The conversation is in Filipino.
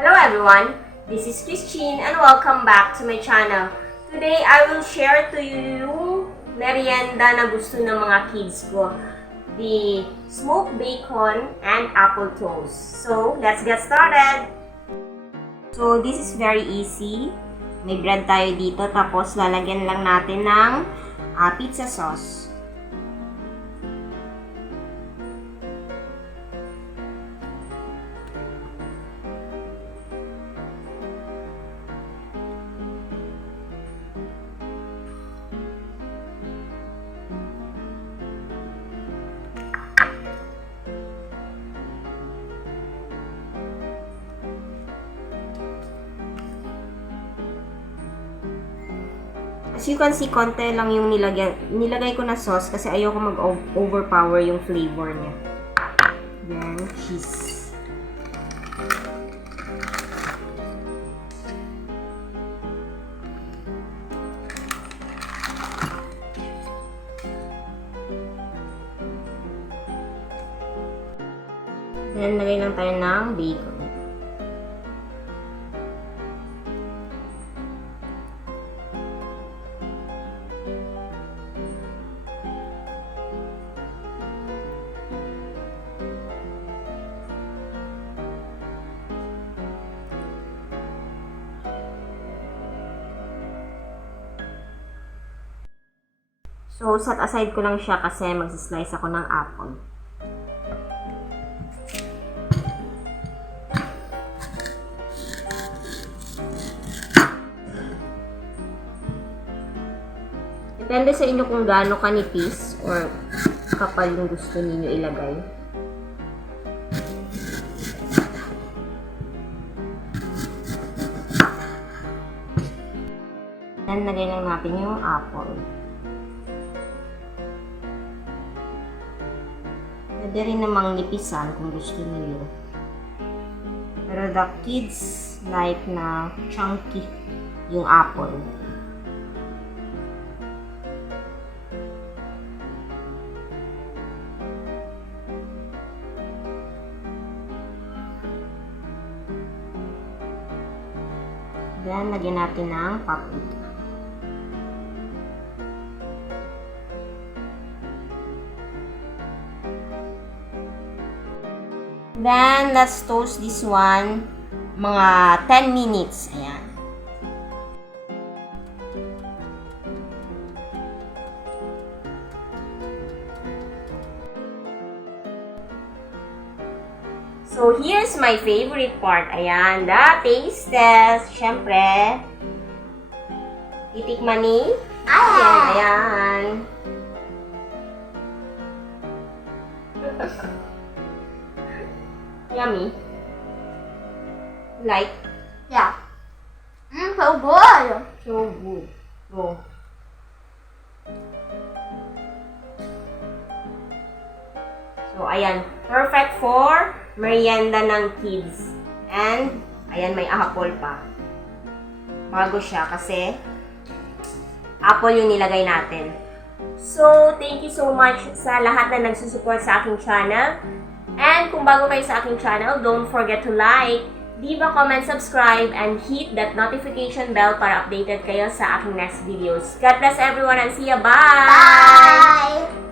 Hello everyone, this is Christine and welcome back to my channel. Today I will share to you yung merienda na gusto ng mga kids ko. The smoked bacon and apple toast. So, let's get started! So, this is very easy. May bread tayo dito tapos lalagyan lang natin ng pizza sauce. As you can see, konti lang yung nilagay ko na sauce kasi ayoko mag-overpower yung flavor niya. Then, cheese. Then, lagay lang tayo ng bacon. So, set aside ko lang siya kasi magsislice ako ng apple. Depende sa inyo kung gaano kanipis or kapal yung gusto niyo ilagay. Then, lagay lang natin yung apple. Pwede rin namang nipisan kung gusto niyo. Pero the kids like na chunky yung apple. Then, lagyan natin ng paprika. Then, let's toast this one mga 10 minutes. Ayan. So, here's my favorite part. Ayan, the taste test. Siyempre, titikman ni ayan. Yummy. Like? Yeah. So good. So good. Go. So, ayan. Perfect for merienda ng kids. And, ayan, may apple pa. Bago siya kasi apple yung nilagay natin. So, thank you so much sa lahat na nagsusupport sa aking channel. And kung bago kayo sa aking channel, don't forget to like, leave a comment, subscribe, and hit that notification bell para updated kayo sa aking next videos. God bless everyone and see ya! Bye! Bye.